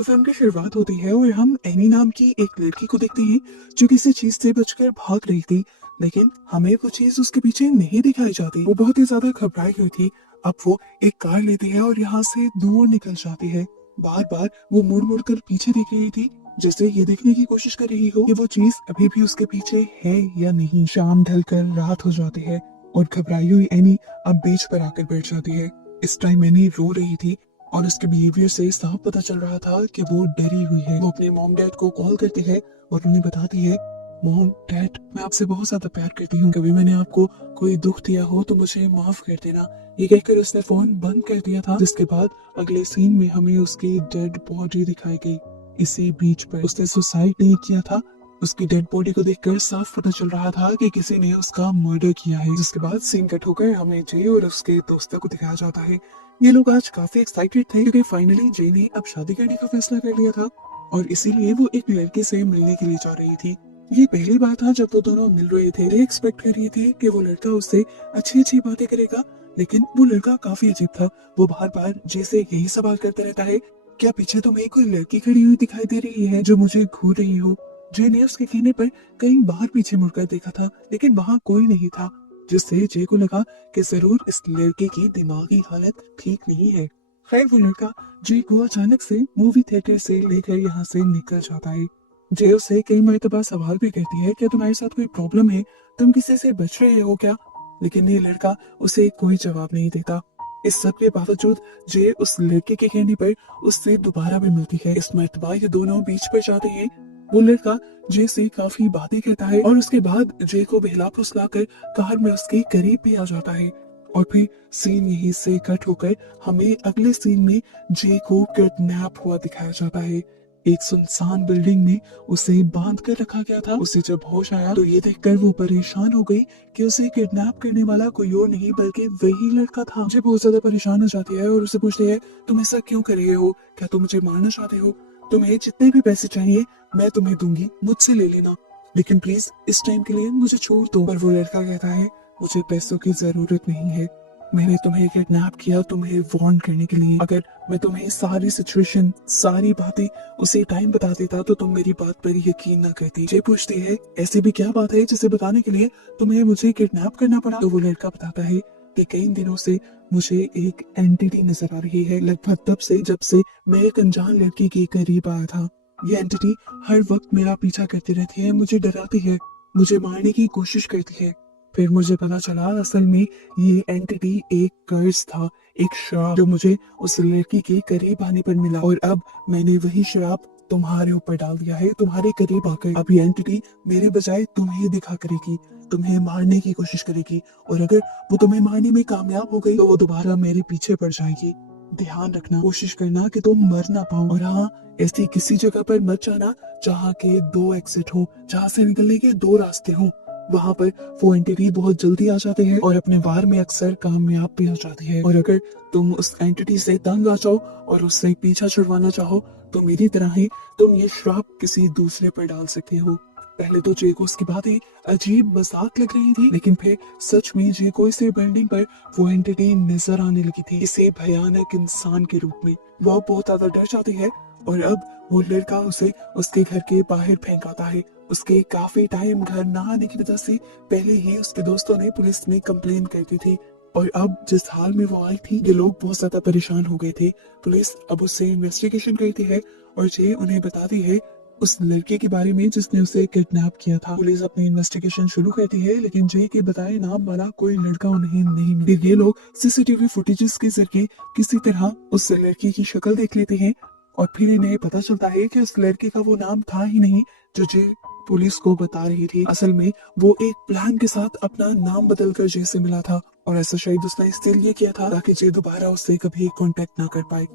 तो फिल्म की शुरुआत होती है और हम एनी नाम की एक लड़की को देखते हैं जो किसी चीज से बचकर भाग रही थी। लेकिन हमें वो चीज उसके पीछे नहीं दिखाई जाती। वो बहुत ही ज्यादा घबराई हुई थी। अब वो एक कार लेती है और यहाँ से दूर निकल जाती है। बार बार वो मुड़ मुड़ कर पीछे देख रही थी, जैसे ये देखने की कोशिश कर रही हो कि वो चीज अभी भी उसके पीछे है या नहीं। शाम ढलकर रात हो जाती है और घबराई हुई एनी अब बेंच पर आकर बैठ जाती है। इस टाइम एनी रो रही थी और उसके बिहेवियर से साफ पता चल रहा था कि वो डरी हुई है। वो अपने मॉम डैड को कॉल करती है और उन्हें बताती है, मॉम डैड, मैं आपसे बहुत ज्यादा प्यार करती हूँ। कभी मैंने आपको कोई दुख दिया हो तो मुझे माफ कर देना। ये कहकर उसने फोन बंद कर दिया था, जिसके बाद अगले सीन में हमें उसकी डेड बॉडी दिखाई गई। इसी बीच पर उसने सुसाइड नहीं किया था। उसकी डेड बॉडी को देखकर साफ पता चल रहा था कि किसी ने उसका मर्डर किया है। जिसके बाद सीन कट होकर हमें जे और उसके दोस्तों को दिखाया जाता है। ये लोग आज काफी एक्साइटेड थे क्योंकि फाइनली जे ने अब शादी करने का फैसला कर लिया था और इसीलिए वो एक लड़के से मिलने के लिए जा रही थी। ये पहली बार था जब वो दोनों मिल रहे थे। ये एक्सपेक्ट कर रही थी कि वो लड़का उससे अच्छी अच्छी बातें करेगा, लेकिन वो लड़का काफी अजीब था। वो बार बार जे से यही सवाल करता रहता है, क्या पीछे तुम्हें कोई लड़की खड़ी हुई दिखाई दे रही है जो मुझे घूर रही हो। जे ने उसके कहने पर कई बार पीछे मुड़कर देखा था, लेकिन वहाँ कोई नहीं था, जिससे जे को लगा कि जरूर इस लड़के की दिमागी हालत ठीक नहीं है। खैर वो लड़का जे को अचानक से मूवी थिएटर से लेकर यहाँ से निकल जाता है। जे उससे कई मर्तबा सवाल भी करती है, क्या तुम्हारे साथ कोई प्रॉब्लम है, तुम किसी से बच रहे हो क्या। लेकिन ये लड़का उसे कोई जवाब नहीं देता। इस सब के बावजूद जे उस लड़के के कहने पर उससे दोबारा भी मिलती है। इस मर्तबा ये दोनों बीच पर जाते हैं। वो लड़का जे से काफी बातें करता है और उसके बाद जे को बहला फुसला कर कार में उसके करीब भी आ जाता है। और फिर सीन यहीं से कट होकर हमें अगले सीन में जे को किडनैप हुआ दिखाया जाता है। एक सुनसान बिल्डिंग में उसे बांध कर रखा गया था। उसे जब होश आया तो ये देखकर वो परेशान हो गई कि उसे किडनैप करने वाला कोई और नहीं बल्कि वही लड़का था। जे बहुत ज्यादा परेशान हो जाती है और उसे पूछती है, तुम ऐसा क्यों कर रहे हो, क्या तुम मुझे मारना चाहते हो। तुम्हें जितने भी पैसे चाहिए मैं तुम्हें दूंगी, मुझसे ले लेना, लेकिन प्लीज इस टाइम के लिए मुझे छोड़ दो। पर वो लड़का कहता है, मुझे पैसों की जरूरत नहीं है, मैंने तुम्हें किडनैप किया तुम्हें वार्न करने के लिए। अगर मैं तुम्हें सारी सिचुएशन सारी बातें उसी टाइम बता देता तो तुम मेरी बात पर यकीन न करती। जे पूछती है, ऐसी भी क्या बात है जिसे बताने के लिए तुम्हें मुझे किडनैप करना पड़ा। तो वो लड़का बताता है कि कई दिनों से मुझे एक एंटिटी नजर आ रही है, लगभग तब से जब से मैं एक अनजान लड़की के करीब आया था। ये एंटिटी हर वक्त मेरा पीछा करती रहती है, मुझे डराती है, मुझे मारने की कोशिश करती है। फिर मुझे पता चला असल में ये एंटिटी एक कर्ज था, एक श्राप जो मुझे उस लड़की के करीब आने पर मिला और अब मैंने वही श्राप तुम्हारे ऊपर डाल दिया है, तुम्हारे करीब आकर। अब ये एंटिटी मेरे बजाय तुम्हें दिखा करेगी, तुम्हें मारने की कोशिश करेगी और अगर वो तुम्हें मारने में कामयाब हो गई तो वो दोबारा मेरे पीछे पड़ जाएगी। ध्यान रखना, कोशिश करना कि तुम मर ना पाओ और हाँ, ऐसी किसी जगह पर मत जाना जहाँ के दो एग्जिट हो, जहाँ से निकलने के दो रास्ते हो। वहाँ पर वो एंटिटी बहुत जल्दी आ जाते हैं और अपने वार में अक्सर कामयाब भी हो जाती है। और अगर तुम उस एंटिटी से तंग आ जाओ और उससे पीछा छुड़वाना चाहो तो मेरी तरह ही तुम ये श्राप किसी दूसरे पर डाल सकते हो। पहले तो जे को उसकी बातें अजीब मजाक लग रही थी, लेकिन फिर सच में जे को इसे बिल्डिंग पर वो एंटिटी नजर आने लगी थी, इसे भयानक इंसान के रूप में। वो बहुत ज्यादा डर जाती है और अब वो लड़का उसे उसके घर के बाहर फेंक आता है। उसके काफी टाइम घर न आने की वजह से पहले ही उसके दोस्तों ने पुलिस में कंप्लेन कर दी थी और अब जिस हाल में वो आई थी ये लोग बहुत ज्यादा परेशान हो गए थे। पुलिस अब उससे इन्वेस्टिगेशन करती है और जे उन्हें बताती है उस लड़के के बारे में जिसने उसे किडनैप किया था। पुलिस अपनी इन्वेस्टिगेशन शुरू करती है, लेकिन जे के बताए नाम वाला कोई लड़का उन्हें नहीं मिला। फिर ये लोग सीसीटीवी फुटेजेस के जरिए किसी तरह उस लड़की की शक्ल देख लेते हैं और फिर इन्हें पता चलता है कि उस लड़के का वो नाम था ही नहीं जो जे पुलिस को बता रही थी। असल में वो एक प्लान के साथ अपना नाम बदलकर जे से मिला था और ऐसा शायद उसने इसलिए किया था ताकि जे दोबारा उससे कभी कांटेक्ट ना कर पाए।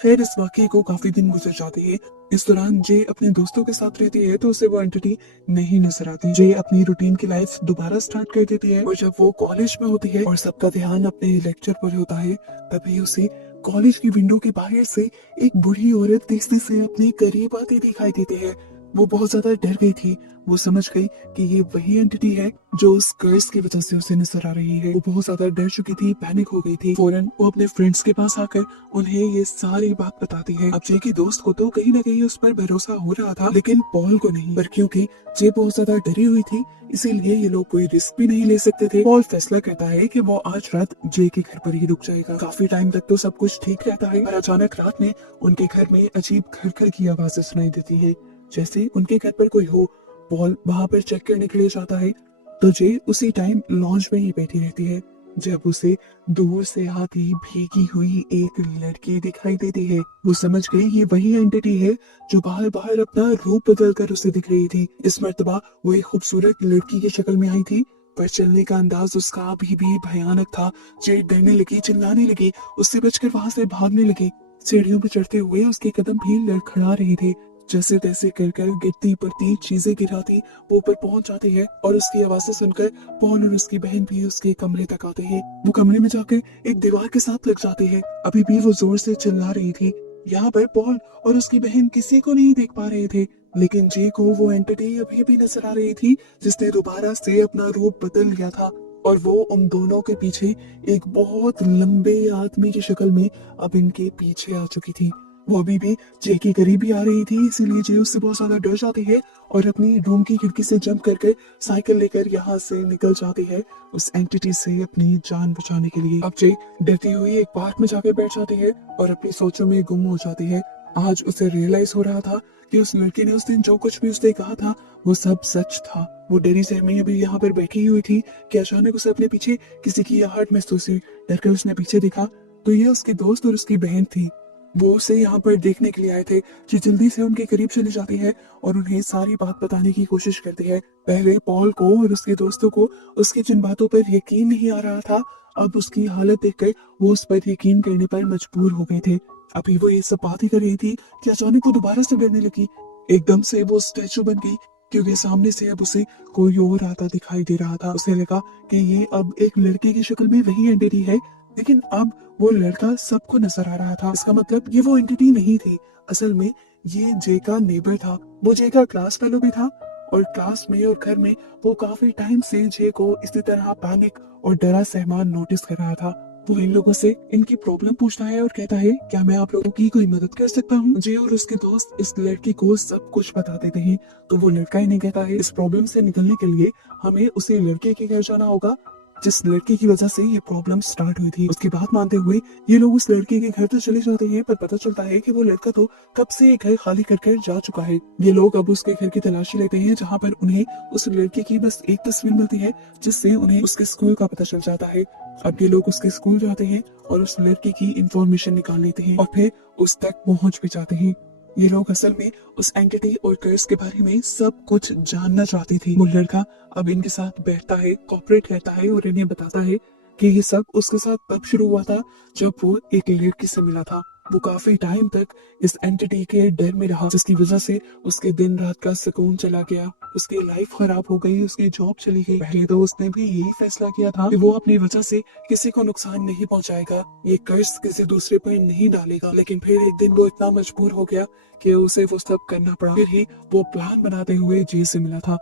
खैर इस वाकये को काफी दिन गुजर जाते हैं। इस दौरान जे अपने दोस्तों के साथ रहती है तो उसे वो एंटिटी नहीं नजर आती। जे अपनी रूटीन की लाइफ दोबारा स्टार्ट कर देती है और जब वो कॉलेज में होती है और सबका ध्यान अपने लेक्चर पर होता है तभी उसे कॉलेज की विंडो के बाहर से एक बूढ़ी औरत तेजी से अपने करीब आती दिखाई देती है। वो बहुत ज्यादा डर गई थी। वो समझ गई कि ये वही एंटिटी है जो उस कर्स की वजह से उसे नजर आ रही है। वो बहुत ज्यादा डर चुकी थी, पैनिक हो गई थी। फौरन वो अपने फ्रेंड्स के पास आकर उन्हें ये सारी बात बताती है। अब जे की दोस्त को तो कहीं ना कहीं उस पर भरोसा हो रहा था, लेकिन पॉल को नहीं। पर क्योंकि जे बहुत ज्यादा डरी हुई थी, इसीलिए ये लोग कोई रिस्क भी नहीं ले सकते थे। पॉल फैसला करता है कि वो आज रात जे के घर पर ही रुक जाएगा। काफी टाइम तक तो सब कुछ ठीक रहता है, पर अचानक रात में उनके घर में अजीब खर की आवाजें सुनाई देती है, जैसे उनके घर पर कोई हो। पॉल वहां पर चेक करने के लिए जाता है तो जे उसी टाइम लॉन्च में ही बैठी रहती है, जब उसे दूर से आती भीगी हुई एक लड़की दिखाई देती है। वो समझ गई ये वही एंटिटी है जो बाहर बाहर अपना रूप बदल कर उसे दिख रही थी। इस मर्तबा वो एक खूबसूरत लड़की की शक्ल में आई थी, पर चलने का अंदाज उसका अभी भी भयानक था। जे डरने लगी, चिल्लाने लगी, उससे बचकर वहां से भागने लगी। सीढ़ियों पर चढ़ते हुए उसके कदम भी लड़खड़ा रहे थे। जैसे तैसे कर कर गिरती पड़ती चीजें गिराती वो ऊपर पहुंच जाती है, और उसकी आवाजें सुनकर पॉल और उसकी बहन भी उसके कमरे तक आते हैं। वो कमरे में जाकर एक दीवार के साथ लग जाते हैं। अभी भी वो जोर से चिल्ला रही थी। यहाँ पर पॉल और उसकी बहन किसी को नहीं देख पा रहे थे, लेकिन जे को वो एंटिटी अभी भी नजर आ रही थी, जिसने दोबारा से अपना रूप बदल लिया था। और वो उन दोनों के पीछे एक बहुत लंबे आदमी की शक्ल में अब इनके पीछे आ चुकी थी। वो अभी भी जे के करीब ही आ रही थी, इसीलिए जे उससे बहुत ज्यादा डर जाती है और अपनी रूम की खिड़की से जंप करके साइकिल लेकर यहाँ से निकल जाती है उस एंटिटी से अपनी जान बचाने के लिए। अब जे डरती हुई एक पार्क में जाकर बैठ जाती है और अपनी सोचों में गुम हो जाती है। आज उसे रियलाइज हो रहा था कि उस लड़की ने उस दिन जो कुछ भी उसने कहा था वो सब सच था। वो डरी सहमी अभी यहाँ पर बैठी हुई थी कि अचानक उसे अपने पीछे किसी की आहट महसूस हुई। डरकर उसने पीछे देखा तो ये उसके दोस्त और उसकी बहन थी। वो उसे यहाँ पर देखने के लिए आए थे। जी जल्दी से उनके करीब चली जाती है और उन्हें सारी बात बताने की कोशिश करती है। पहले पॉल को और उसके दोस्तों को उसकी जिन बातों पर यकीन नहीं आ रहा था, अब उसकी हालत देखकर वो उस पर यकीन करने पर मजबूर हो गए थे। अभी वो ये सब बात ही कर रही थी कि अचानक वो दोबारा से डरने लगी। एकदम से वो स्टैचू बन गई, क्योंकि सामने से अब उसे कोई और आता दिखाई दे रहा था। उसे लगा कि ये अब एक लड़के की शक्ल में वही एंटिटी है, लेकिन अब वो लड़का सबको नजर आ रहा था। इसका मतलब ये वो एंटिटी नहीं थी, असल में ये जे का नेबर था। वो जे का क्लास फेलो भी था, और क्लास में और घर में वो काफी टाइम से जे को इसी तरह पैनिक और डरा सहमान नोटिस कर रहा था। वो इन लोगों से इनकी प्रॉब्लम पूछता है और कहता है, क्या मैं आप लोगों की कोई मदद कर सकता हूँ? जे और उसके दोस्त इस लड़की को सब कुछ बता देते हैं, तो वो लड़का इन्हें कहता है, इस प्रॉब्लम से निकलने के लिए हमें उसी लड़के के घर जाना होगा जिस लड़की की वजह से ये प्रॉब्लम स्टार्ट हुई थी। उसकी बात मानते हुए ये लोग उस लड़के के घर तो चले जाते हैं, पर पता चलता है कि वो लड़का तो कब से ये घर खाली कर कर जा चुका है। ये लोग अब उसके घर की तलाशी लेते हैं, जहाँ पर उन्हें उस लड़के की बस एक तस्वीर मिलती है, जिससे उन्हें उसके स्कूल का पता चल जाता है। अब ये लोग उसके स्कूल जाते हैं और उस लड़के की इंफॉर्मेशन निकाल लेते हैं और फिर उस तक पहुंच भी जाते हैं। ये लोग असल में उस एंटिटी और कर्स के बारे में सब कुछ जानना चाहती थी। वो लड़का अब इनके साथ बैठता है, कोऑपरेट करता है और इन्हें बताता है कि ये सब उसके साथ तब शुरू हुआ था जब वो एक लड़की से मिला था। वो काफी टाइम तक इस एंटिटी के डर में रहा, जिसकी वजह से उसके दिन रात का सुकून चला गया, उसकी लाइफ खराब हो गई, उसकी जॉब चली गई। पहले तो उसने भी यही फैसला किया था कि वो अपनी वजह से किसी को नुकसान नहीं पहुंचाएगा, ये कर्ज किसी दूसरे पर नहीं डालेगा। लेकिन फिर एक दिन वो इतना मजबूर हो गया कि उसे वो सब करना पड़ा। फिर ही वो प्लान बनाते हुए जे से मिला था।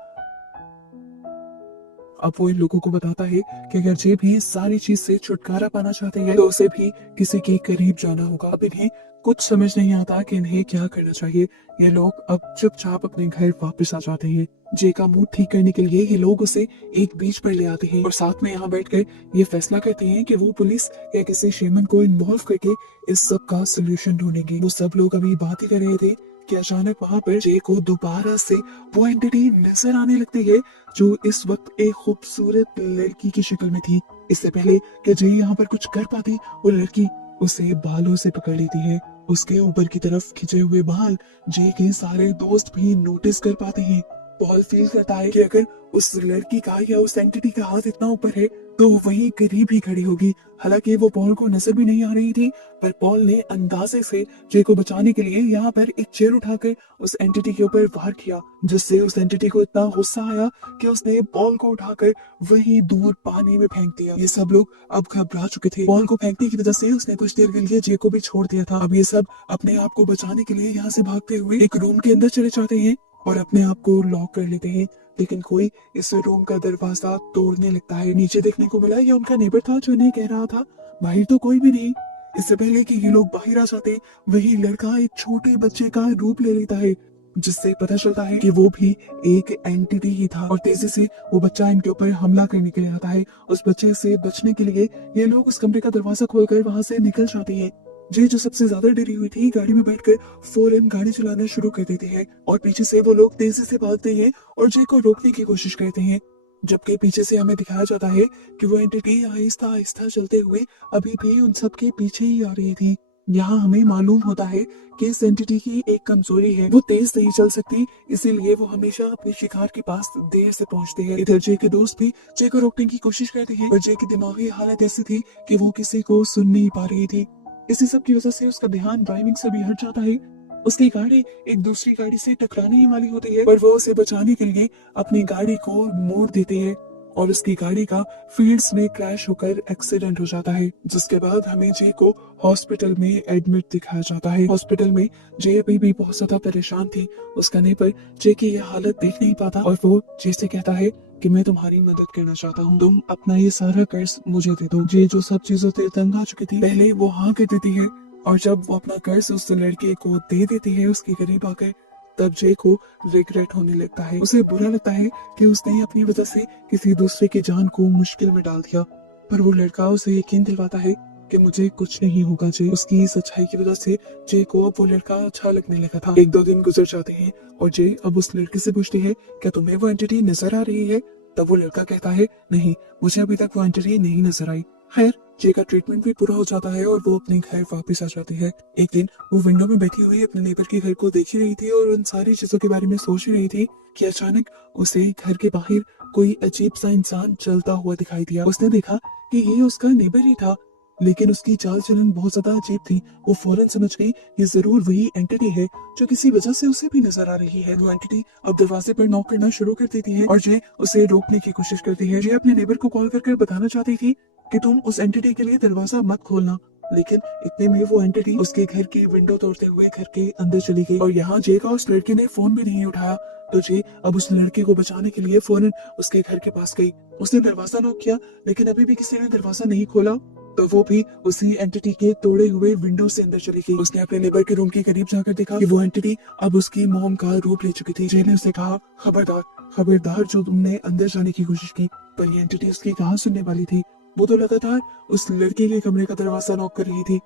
अब वो इन लोगों को बताता है कि अगर जे भी इस सारी चीज से छुटकारा पाना चाहते हैं तो उसे भी किसी के करीब जाना होगा। अब इन्हें कुछ समझ नहीं आता कि इन्हें क्या करना चाहिए। ये लोग अब चुपचाप अपने घर वापस आ जाते हैं। जे का मूड ठीक करने के लिए ये लोग उसे एक बीच पर ले आते हैं और साथ में यहाँ बैठकर ये फैसला करते हैं कि वो पुलिस या किसी शेमन को इन्वॉल्व करके इस सब का सोल्यूशन ढूंढेंगे। वो सब लोग अभी बात ही कर रहे थे कि अचानक वहां पर जे को दोबारा से वो एंटिटी नजर आने लगती है, जो इस वक्त एक खूबसूरत लड़की की शक्ल में थी। इससे पहले कि जे यहाँ पर कुछ कर पाती, वो लड़की उसे बालों से पकड़ लेती है। उसके ऊपर की तरफ खिंचे हुए बाल जे के सारे दोस्त भी नोटिस कर पाते हैं। पॉल फील करता है कि अगर उस लड़की का या उस एंटिटी का हाथ इतना ऊपर है तो वो वहीं करीब ही खड़ी होगी। हालांकि वो पॉल को नजर भी नहीं आ रही थी, पर पॉल ने अंदाजे से जे को बचाने के लिए यहाँ पर एक चेयर उठाकर उस एंटिटी के ऊपर वार किया, जिससे उस एंटिटी को इतना गुस्सा आया कि उसने पॉल को उठाकर वहीं दूर पानी में फेंक दिया। ये सब लोग अब घबरा चुके थे। पॉल को फेंकने की वजह से उसने कुछ देर के लिए जे को भी छोड़ दिया था। अब ये सब अपने आप को बचाने के लिए यहाँ से भागते हुए एक रूम के अंदर चले जाते हैं और अपने आप को लॉक कर लेते हैं। लेकिन कोई इस रूम का दरवाजा तोड़ने लगता है। नीचे देखने को मिला ये उनका नेबर था जो इन्हें कह रहा था बाहर तो कोई भी नहीं। इससे पहले कि ये लोग बाहर आ जाते, वही लड़का एक छोटे बच्चे का रूप ले लेता है, जिससे पता चलता है कि वो भी एक एंटिटी ही था। और तेजी से वो बच्चा इनके ऊपर हमला करने के लिए आता है। उस बच्चे से बचने के लिए ये लोग उस कमरे का दरवाजा खोलकर वहां से निकल जाते हैं। जे जो सबसे ज्यादा डरी हुई थी, गाड़ी में बैठकर फौरन गाड़ी चलाना शुरू कर देते हैं और पीछे से वो लोग तेजी से भागते हैं और जे को रोकने की कोशिश करते हैं। जबकि पीछे से हमें दिखाया जाता है कि वो एंटिटी आहिस्ता आहिस्ता चलते हुए अभी भी उन सब के पीछे ही आ रही थी। यहाँ हमें मालूम होता है कि इस एंटिटी की एक कमजोरी है, वो तेज नहीं चल सकती, इसीलिए वो हमेशा अपने शिकार के पास देर से पहुंचते हैं। इधर जे के दोस्त भी जे को रोकने की कोशिश करते हैं, पर जे की दिमागी हालत ऐसी थी कि वो किसी को सुन नहीं पा रही थी। इसी सब की वजह से उसका ध्यान ड्राइविंग से भी हट जाता है। उसकी गाड़ी एक दूसरी गाड़ी से टकराने ही वाली होती है, पर वो उसे बचाने के लिए अपनी गाड़ी को मोड़ देती है और उसकी गाड़ी का फील्ड्स में क्रैश होकर एक्सीडेंट हो जाता है। जिसके बाद हमें जे को हॉस्पिटल में एडमिट दिखाया जाता है। हॉस्पिटल में जे अभी भी बहुत ज्यादा परेशान थी। उसका नेबर जे की यह हालत देख नहीं पाता और वो जे से कहता है कि मैं तुम्हारी मदद करना चाहता हूँ, तुम अपना ये सारा कर्ज मुझे दे दो। जे जो सब चीजों से तंग आ चुकी थी, पहले वो हाँ कर देती है और जब वो अपना कर्ज उस लड़के को दे देती है उसके करीब आकर, तब जे को रिग्रेट होने लगता है। उसे बुरा लगता है कि उसने अपनी वजह से किसी दूसरे की जान को मुश्किल में डाल दिया, पर वो लड़का उसे यकीन दिलवाता है कि मुझे कुछ नहीं होगा जे। उसकी सच्चाई की वजह से जे को अब वो लड़का अच्छा लगने लगा था। एक दो दिन गुजर जाते हैं और जे अब उस लड़के से पूछती है क्या तुम्हें वो एंटिटी नजर आ रही है। तब वो लड़का कहता है नहीं, मुझे अभी तक वो एंटिटी नहीं नजर आई। खैर, जे का ट्रीटमेंट भी पूरा हो जाता है और वो अपने घर वापस आ जाती है। एक दिन वो विंडो में बैठी हुई अपने नेबर के घर को देख ही रही थी और उन सारी चीजों के बारे में सोच ही रही थी कि अचानक उसे घर के बाहर कोई अजीब सा इंसान चलता हुआ दिखाई दिया। उसने देखा कि ये उसका नेबर ही था, लेकिन उसकी चाल चलन बहुत ज्यादा अजीब थी। वो फौरन समझ गई ये जरूर वही एंटिटी है जो किसी वजह से उसे भी नजर आ रही है। वो एंटिटी अब दरवाजे पर नॉक करना शुरू कर देती है और जे उसे रोकने की कोशिश करती है। जे अपने नेबर को कॉल कर बताना चाहती थी कि तुम उस एंटिटी के लिए दरवाजा मत खोलना, लेकिन इतने में वो एंटिटी उसके घर की विंडो तोड़ते हुए घर के अंदर चली गई और यहाँ जे का उस लड़के ने फोन भी नहीं उठाया। तो जे अब उस लड़के को बचाने के लिए फौरन उसके घर के पास गई। उसने दरवाजा नॉक किया, लेकिन अभी भी किसी ने दरवाजा नहीं खोला। तो वो भी उसी एंटिटी के तोड़े हुए विंडो से अंदर चली गई। उसने अपने नेबर के रूम के करीब जाकर देखा कि वो एंटिटी अब उसकी मॉम का रूप ले चुकी थी। जे ने उसे कहा खबरदार खबरदार, जो तुमने अंदर जाने की कोशिश की। पर ये एंटिटी उसकी कहाँ सुनने वाली थी। वो तो लगातार उस लड़के के कमरे का दरवाजा नॉक कर रही थी।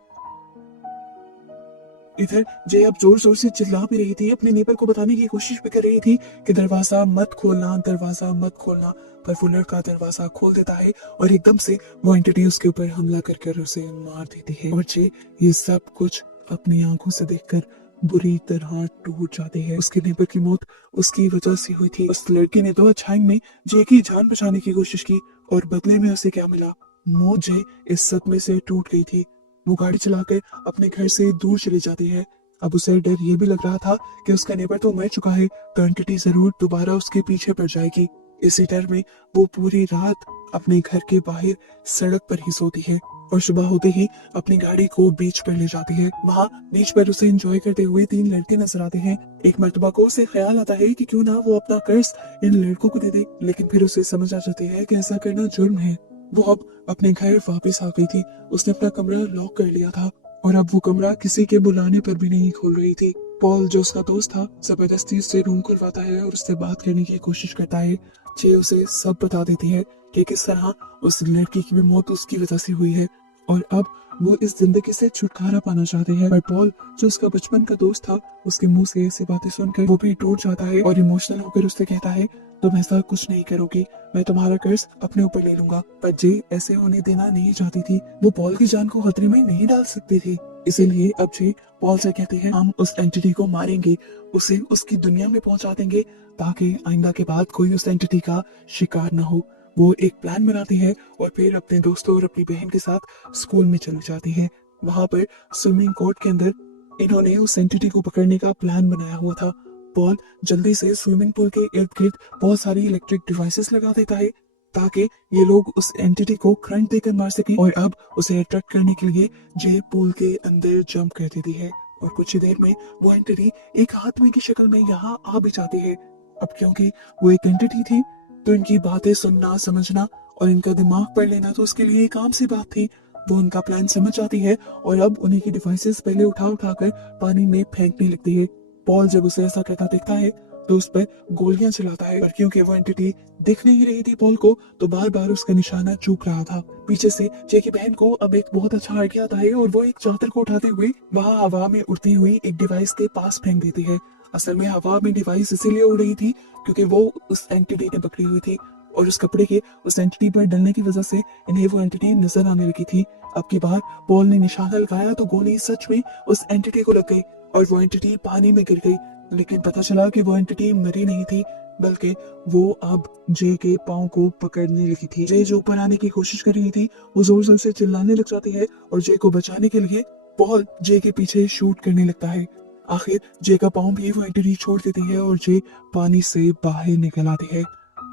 इधर जे अब जोर जोर से चिल्ला भी रही थी, अपने नेबर को बताने की कोशिश भी कर रही थी कि दरवाजा मत खोलना, दरवाजा मत खोलना। पर वो लड़का दरवाजा खोल देता है और एकदम से वो एंटिटी उसके ऊपर हमला कर उसे मार देती है। और जे ये सब कुछ अपनी आंखों से देखकर बुरी तरह टूट जाते हैं। उसके नेबर की मौत उसकी वजह से हुई थी। उस लड़के ने तो अचानक में जे की जान बचाने की कोशिश की और बदले में उसे क्या मिला, मौत। जे इस सदमे से टूट गई थी। वो गाड़ी चलाकर अपने घर से दूर चली जाती है। अब उसे डर ये भी लग रहा था कि उसका नेबर तो मर चुका है, तो एंटिटी जरूर दोबारा उसके पीछे पड़ जाएगी। इसी डर में वो पूरी रात अपने घर के बाहर सड़क पर ही सोती है और सुबह होते ही अपनी गाड़ी को बीच पर ले जाती है। वहाँ बीच पर उसे एंजॉय करते हुए तीन लड़के नजर आते हैं। एक मर्तबा को उसे ख्याल आता है कि क्यों ना वो अपना कर्ज इन लड़कों को दे दे, लेकिन फिर उसे समझ आ जाती है कि ऐसा करना जुर्म है। वो अब अपने घर वापस आ गई थी। उसने अपना कमरा लॉक कर लिया था और अब वो कमरा किसी के बुलाने पर भी नहीं खोल रही थी। पॉल जो उसका दोस्त था, जबरदस्ती उससे रूम खुलवाता है और उससे बात करने की कोशिश करता है। जे उसे सब बता देती है कि किस तरह उस लड़की की भी मौत उसकी वजह से हुई है और अब वो इस जिंदगी से छुटकारा पाना चाहते हैं। पर पॉल जो उसका बचपन का दोस्त था, उसके मुंह से ऐसी बातें सुनकर वो भी टूट जाता है और इमोशनल होकर उससे कहता है तुम ऐसा कुछ नहीं करोगी, मैं तुम्हारा कर्ज अपने ऊपर ले लूंगा। पर जे ऐसे होने देना नहीं चाहती थी। वो पॉल की जान को खतरे में नहीं डाल सकती थी। इसीलिए अब जे पॉल से कहते हैं हम उस एंटिटी को मारेंगे, उसे उसकी दुनिया में पहुंचा देंगे ताकि आइंदा के बाद कोई उस एंटिटी का शिकार न हो। वो एक प्लान बनाती है और फिर अपने दोस्तों और अपनी बहन के साथ स्कूल में चली जाती है। वहां पर स्विमिंग कोर्ट के अंदर इन्होंने उस एंटिटी को पकड़ने का प्लान बनाया हुआ था। पॉल जल्दी से स्विमिंग पूल के इर्द गिर्द बहुत सारी इलेक्ट्रिक डिवाइसेस लगा देता है ताकि ये लोग उस एंटिटी को करंट देकर मार सकें और अब उसे अट्रैक्ट करने के लिए जे पूल के अंदर जंप कर देती है और कुछ ही देर में वो एंटिटी एक आदमी की शक्ल में यहाँ आ भी जाती है। अब क्योंकि वो एक एंटिटी थी तो इनकी बातें सुनना समझना और इनका दिमाग पढ़ लेना तो उसके लिए एक आम सी बात थी। वो उनका प्लान समझ जाती है और अब उन्हीं की डिवाइसेस पहले उठा उठा कर पानी में फेंकने लगती है। पॉल जब उसे ऐसा करता देखता है तो उस पर गोलियां चलाता है, पर क्योंकि वो एंटिटी दिख नहीं रही थी पॉल को तो बार बार उसका निशाना चूक रहा था। पीछे से जे की बहन को अब एक बहुत अच्छा आइडिया आता है और वो एक चादर को उठाते हुए वहां हवा में उड़ती हुई एक डिवाइस के पास फेंक देती है। असल में हवा में डिवाइस इसीलिए उड़ रही थी क्योंकि वो उस एंटिटी ने पकड़ी हुई थी और उस कपड़े के उस एंटिटी पर डलने की वजह से इन्हें वो एंटिटी नजर आने लगी थी। अब की बार पॉल ने निशाना लगाया तो गोली सच में उस एंटिटी को लग गई और वो एंटिटी पानी में गिर गई। लेकिन पता चला कि वो एंटिटी मरी नहीं थी बल्कि वो अब जे के पाँव को पकड़ने लगी थी। जे जो ऊपर आने की कोशिश कर रही थी वो जोर जोर से चिल्लाने लग जाती है और जे को बचाने के लिए पॉल जे के पीछे शूट करने लगता है। आखिर जे का पाँव भी वो एंटिटी छोड़ देती है और जे पानी से बाहर निकल आती है।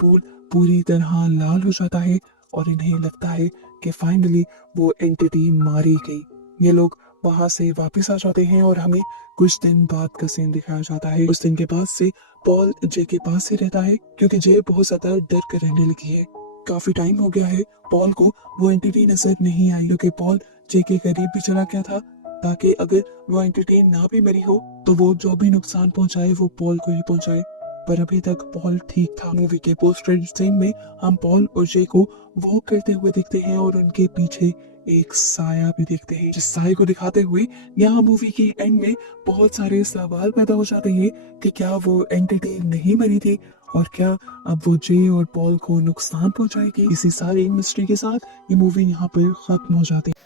पूल पूरी तरह लाल हो जाता है और इन्हें लगता है कि फाइनली वो एंटिटी मारी गई। ये लोग वहां से वापस आ जाते हैं और हमें कुछ दिन बाद का सीन दिखाया जाता है। उस दिन के बाद से पॉल जे के पास ही रहता है क्योंकि जे बहुत ज्यादा डर कर रहने लगी है। काफी टाइम हो गया है पॉल को वो एंटिटी नजर नहीं आई क्योंकि पॉल जे के करीब भी चला गया था ताकि अगर वो एंटिटी ना भी मरी हो तो वो जो भी नुकसान पहुंचाए वो पॉल को ही पहुंचाए। पर अभी तक पॉल ठीक था। मूवी के पोस्ट क्रेडिट सीन में हम पॉल और जे को वॉक करते हुए देखते हैं और उनके पीछे एक साया भी देखते हैं। जिस साये को दिखाते हुए यहाँ मूवी की एंड में बहुत सारे सवाल पैदा हो जाते हैं कि क्या वो एंटिटी नहीं मरी थी और क्या अब वो जे और पॉल को नुकसान पहुंचाएगी। इसी सारी मिस्ट्री के साथ ये मूवी यहाँ पर खत्म हो जाती है।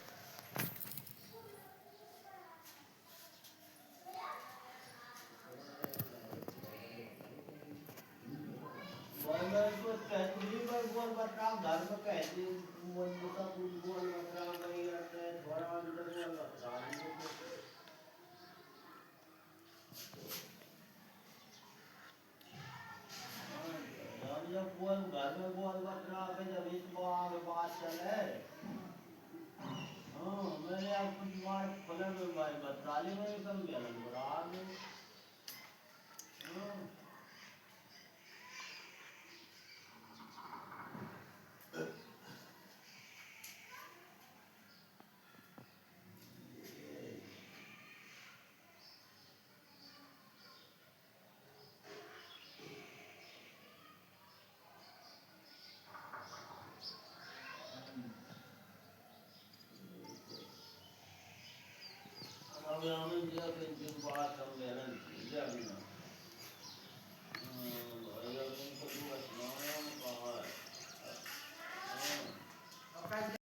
जब बोल घर में बोल बकरा के जब इस बात चले। हाँ मैंने अब कुछ बार पलट में भाई बताले में कम गलन बड़ा में। हाँ अब हमें जब जिन बात हम गलन जब ना भाई अब इनको दूर रखना है।